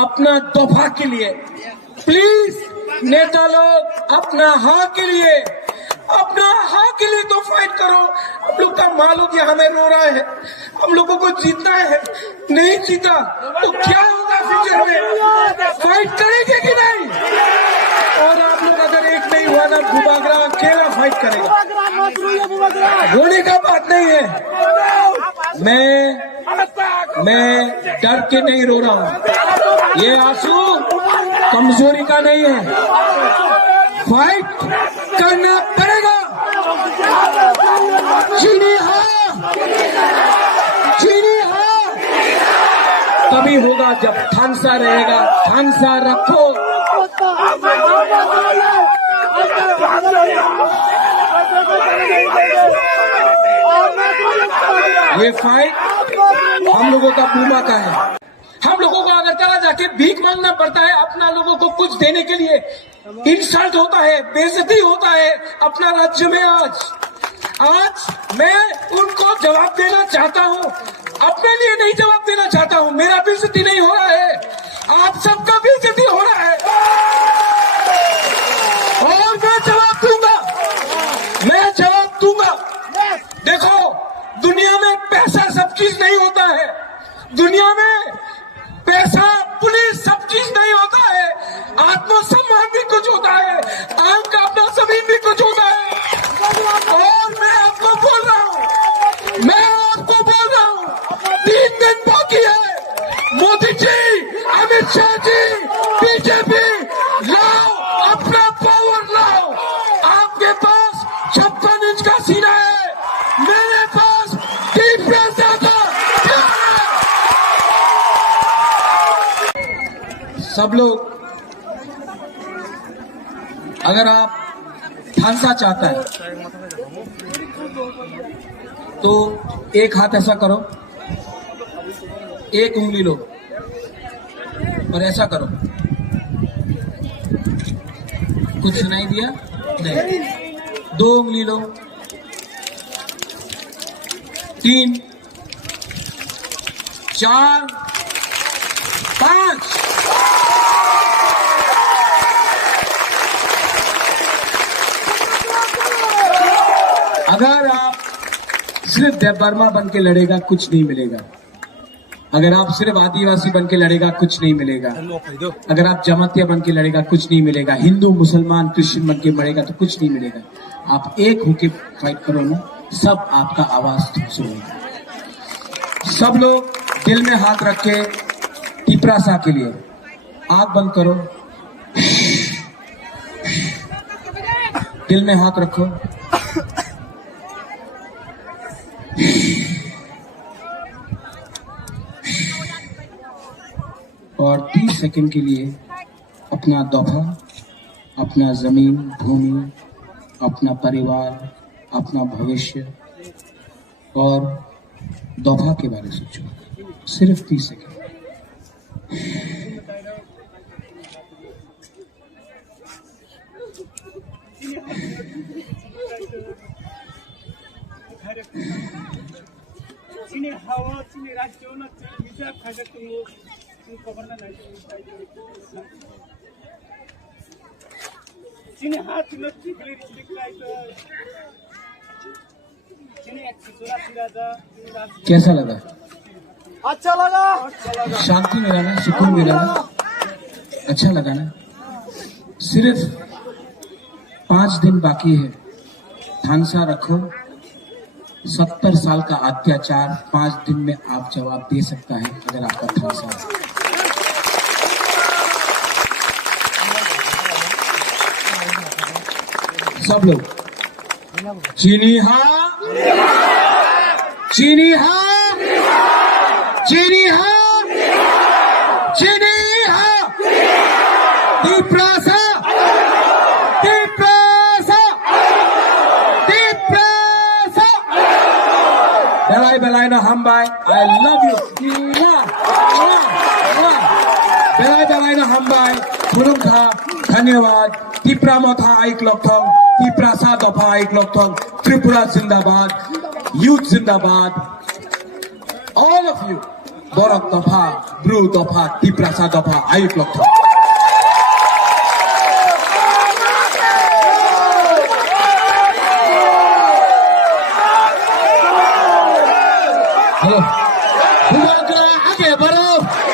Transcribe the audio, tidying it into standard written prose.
अपना दफा के लिए प्लीज नेता लोग अपना हाँ के लिए तो फाइट करो। हम लोग का मालूम है हमें रो रहा है, हम लोगों को जीतना है, नहीं जीता तो क्या होगा फ्यूचर में, फाइट करेंगे कि नहीं? और आप लोग अगर एक नहीं हुआ ना, बुबागरा अकेला फाइट करेगा, रोने का बात नहीं है। मैं डर के नहीं रो रहा हूँ, ये आंसू कमजोरी का नहीं है, फाइट करना पड़ेगा। चीनी हाँ, चीनी हाँ तभी होगा जब थानसा रहेगा। थानसा रखो, ये फाइट हम लोगों का पूमा का है। हम लोगों को अगरतला जाके भीख मांगना पड़ता है अपना लोगों को कुछ देने के लिए, इंसल्ट होता है, बेइज्जती होता है अपना राज्य में। आज मैं उनको जवाब देना चाहता हूँ, अपने लिए नहीं जवाब देना चाहता हूँ। मेरा बेइज्जती नहीं हो रहा है, आप सबका बेइज्जती हो रहा है और मैं जवाब दूंगा। देखो, दुनिया में पैसा सब चीज नहीं होता है, दुनिया में पैसा पुलिस सब चीज नहीं होता है, आत्मसम्मान भी कुछ होता है, आम का अपना जमीन भी कुछ होता है। और मैं आपको बोल रहा हूँ 3 दिन बाकी है। मोदी जी, अमित शाह जी, बीजेपी, लाओ अपना पावर लाओ। आपके पास 56 इंच का सीना है, मेरे पास डीप प्रेशर का। सब लोग, अगर आप थानसा चाहता है तो एक हाथ ऐसा करो, एक उंगली लो और ऐसा करो। कुछ सुनाई दिया? नहीं। 2 उंगली लो, 3, 4, 5। अगर आप सिर्फ देवबर्मा बन के लड़ेगा कुछ नहीं मिलेगा, अगर आप सिर्फ आदिवासी बन के लड़ेगा कुछ नहीं मिलेगा, अगर आप जमातिया बन के लड़ेगा कुछ नहीं मिलेगा, हिंदू मुसलमान क्रिश्चियन बन के लड़ेगा तो कुछ नहीं मिलेगा। आप एक होके फाइट करो ना, सब आपका आवाज सुनेगा। सब लोग दिल में हाथ रख के टिपरासा के लिए आंख बंद करो, दिल में हाथ रखो और 30 सेकंड के लिए अपना दफा, अपना जमीन भूमि, अपना परिवार, अपना भविष्य और दफा के बारे में सोचो। सिर्फ 30 सेकंड। चीनी हवा, चीनी राज्य ना विचार खाते तो खबर ना चीनी हाथ में चिकली चिकलाई तो चीनी कैसा लगा? अच्छा लगा। शांति मिला ना, सुकून मिला ना, अच्छा लगा ना। सिर्फ 5 दिन बाकी है। थानसा रखो। 70 साल का अत्याचार 5 दिन में आप जवाब दे सकता है अगर आपका थानसा है। सब लोग चीनी हाँ, चीनी हाँ, चीनी हाँ, चीनी हाँ, टिपरासा, टिपरासा, टिपरासा। बेलाई बेलाई ना हम बाय, I love you. बेलाई बेलाई ना हम बाय, खुरुम था, धन्यवाद। टिपरा मोथा आइक लोकथोंग, टिपरासा दफा आइक लोकथोंग, त्रिपुरा जिंदाबाद, यूथ जिंदाबाद, all of you. বরক দফা ব্রু দফা টিপ্রাসা দফা আয়ুক লক্ষ हेलो आगे बढ़ो